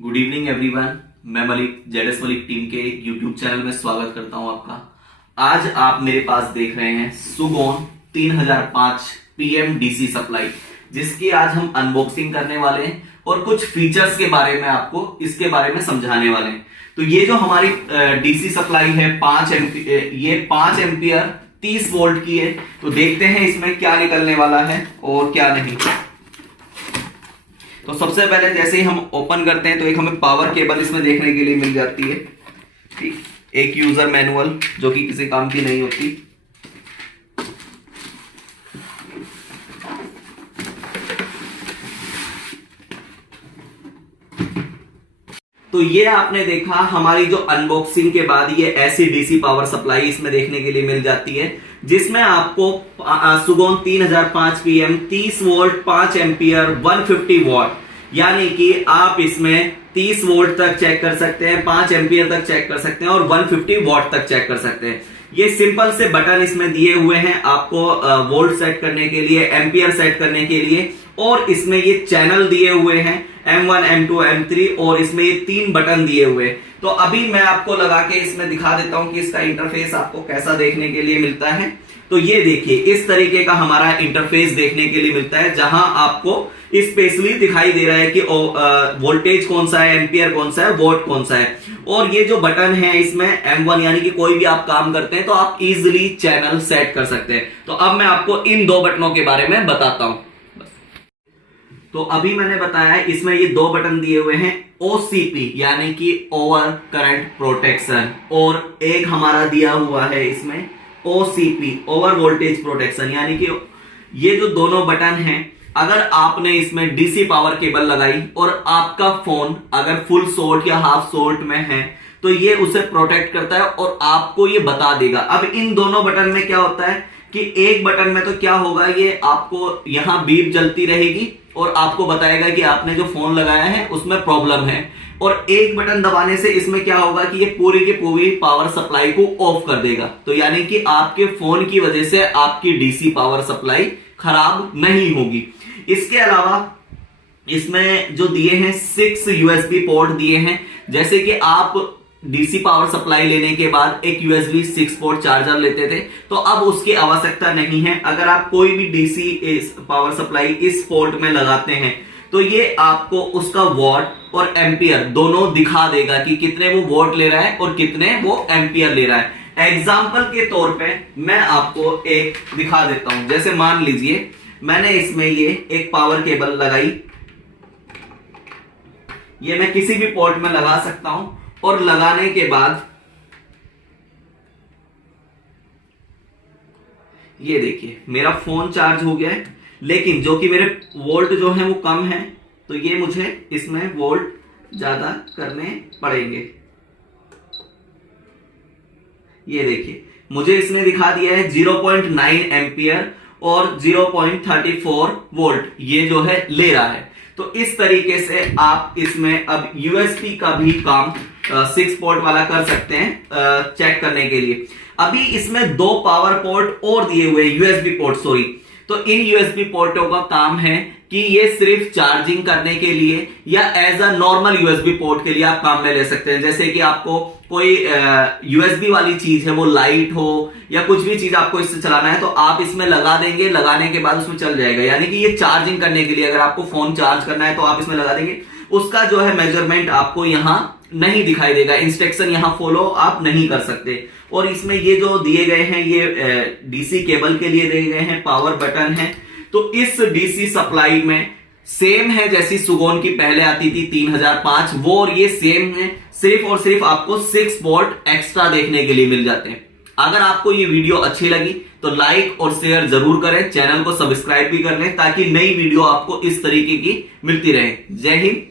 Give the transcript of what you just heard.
Good evening everyone. मैं Malik ZS Malik team के YouTube channel में स्वागत करता हूं आपका। आज आप मेरे पास देख रहे हैं सुगोन 3005 पीएम डीसी सप्लाई, जिसकी आज हम अनबॉक्सिंग करने वाले हैं और कुछ फीचर्स के बारे में आपको इसके बारे में समझाने वाले हैं। तो ये जो हमारी डीसी सप्लाई है 5 एम्पियर 30 वोल्ट की है। तो देखते हैं इसमें क्या निकलने वाला है और क्या नहीं। तो सबसे पहले जैसे ही हम ओपन करते हैं तो एक हमें पावर केबल इसमें देखने के लिए मिल जाती है। ठीक, एक यूजर मैनुअल जो कि किसी काम की नहीं होती। तो ये आपने देखा हमारी जो अनबॉक्सिंग के बाद ये ऐसी डीसी पावर सप्लाई इसमें देखने के लिए मिल जाती है, जिसमें आपको सुगोन 3005 पीएम 30 वोल्ट 5 एम्पियर 150 वॉट, यानी कि आप इसमें 30 वोल्ट तक चेक कर सकते हैं, 5 एम्पियर तक चेक कर सकते हैं और 150 वॉट तक चेक कर सकते हैं। ये सिंपल से बटन इसमें दिए हुए हैं आपको वोल्ट सेट करने के लिए, एम्पियर सेट करने के लिए, और इसमें ये चैनल दिए हुए हैं M1 M2 M3 और इसमें ये 3 बटन दिए हुए हैं। तो अभी मैं आपको लगा के इसमें दिखा देता हूं कि इसका इंटरफेस आपको कैसा देखने के लिए मिलता है। तो ये देखिए इस तरीके का हमारा इंटरफेस देखने के लिए मिलता है, जहां आपको स्पेशली दिखाई दे रहा है कि वोल्टेज कौन सा है, एम्पियर कौन सा है, वोल्ट कौन सा है। और ये जो बटन है इसमें M1, यानी कि कोई भी आप काम करते हैं तो आप इजिली चैनल सेट कर सकते हैं। तो अब मैं आपको इन 2 बटनों के बारे में बताता हूं। तो अभी मैंने बताया इसमें ये 2 बटन दिए हुए हैं ओसीपी, यानी कि ओवर करंट प्रोटेक्शन, और एक हमारा दिया हुआ है इसमें ओसीपी ओवर वोल्टेज प्रोटेक्शन, यानी कि ये जो दोनों बटन हैं, अगर आपने इसमें डीसी पावर केबल लगाई और आपका फोन अगर फुल सोल्ट या हाफ सोल्ट में है तो ये उसे प्रोटेक्ट करता है और आपको ये बता देगा। अब इन दोनों बटन में क्या होता है कि एक बटन में तो क्या होगा, ये आपको यहां बीप जलती रहेगी और आपको बताएगा कि आपने जो फोन लगाया है उसमें प्रॉब्लम है, और एक बटन दबाने से इसमें क्या होगा कि ये पूरी की पूरी पावर सप्लाई को ऑफ कर देगा। तो यानी कि आपके फोन की वजह से आपकी डीसी पावर सप्लाई खराब नहीं होगी। इसके अलावा इसमें जो दिए हैं 6 यूएसबी पोर्ट दिए हैं, जैसे कि आप डीसी पावर सप्लाई लेने के बाद एक यूएसबी 6 पोर्ट चार्जर लेते थे, तो अब उसकी आवश्यकता नहीं है। अगर आप कोई भी डीसी पावर सप्लाई इस पोर्ट में लगाते हैं तो ये आपको उसका वॉट और एम्पियर दोनों दिखा देगा कि कितने वो वॉट ले रहा है और कितने वो एम्पियर ले रहा है। एग्जाम्पल के तौर पे मैं आपको एक दिखा देता हूं। जैसे मान लीजिए मैंने इसमें ये एक पावर केबल लगाई, ये मैं किसी भी पोर्ट में लगा सकता हूं, और लगाने के बाद ये देखिए मेरा फोन चार्ज हो गया है, लेकिन जो कि मेरे वोल्ट जो है वो कम है, तो ये मुझे इसमें वोल्ट ज्यादा करने पड़ेंगे। ये देखिए मुझे इसने दिखा दिया है 0.9 एम्पियर और 0.34 वोल्ट ये जो है ले रहा है। तो इस तरीके से आप इसमें अब यूएसबी का भी काम 6 पोर्ट वाला कर सकते हैं चेक करने के लिए। अभी इसमें 2 पावर पोर्ट और दिए हुए यूएसबी पोर्ट, सॉरी। तो इन यूएसबी पोर्टों का काम है कि ये सिर्फ चार्जिंग करने के लिए या as a normal USB port के लिए आप काम में ले सकते हैं। जैसे कि आपको कोई यूएसबी वाली चीज है, वो लाइट हो या कुछ भी चीज आपको इससे चलाना है, तो आप इसमें लगा देंगे, लगाने के बाद उसमें चल जाएगा। यानी कि ये चार्जिंग करने के लिए, अगर आपको फोन चार्ज करना है तो आप इसमें लगा देंगे। उसका जो है मेजरमेंट आपको यहां नहीं दिखाई देगा, इंस्ट्रक्शन यहां फॉलो आप नहीं कर सकते। और इसमें ये जो दिए गए हैं ये डीसी केबल के लिए दिए गए हैं, पावर बटन है। तो इस डीसी सप्लाई में सेम है जैसी सुगोन की पहले आती थी 3005, वो और ये सेम है, सिर्फ और सिर्फ आपको 6 पोर्ट एक्स्ट्रा देखने के लिए मिल जाते हैं। अगर आपको ये वीडियो अच्छी लगी तो लाइक और शेयर जरूर करें, चैनल को सब्सक्राइब भी कर लें ताकि नई वीडियो आपको इस तरीके की मिलती रहे। जय हिंद।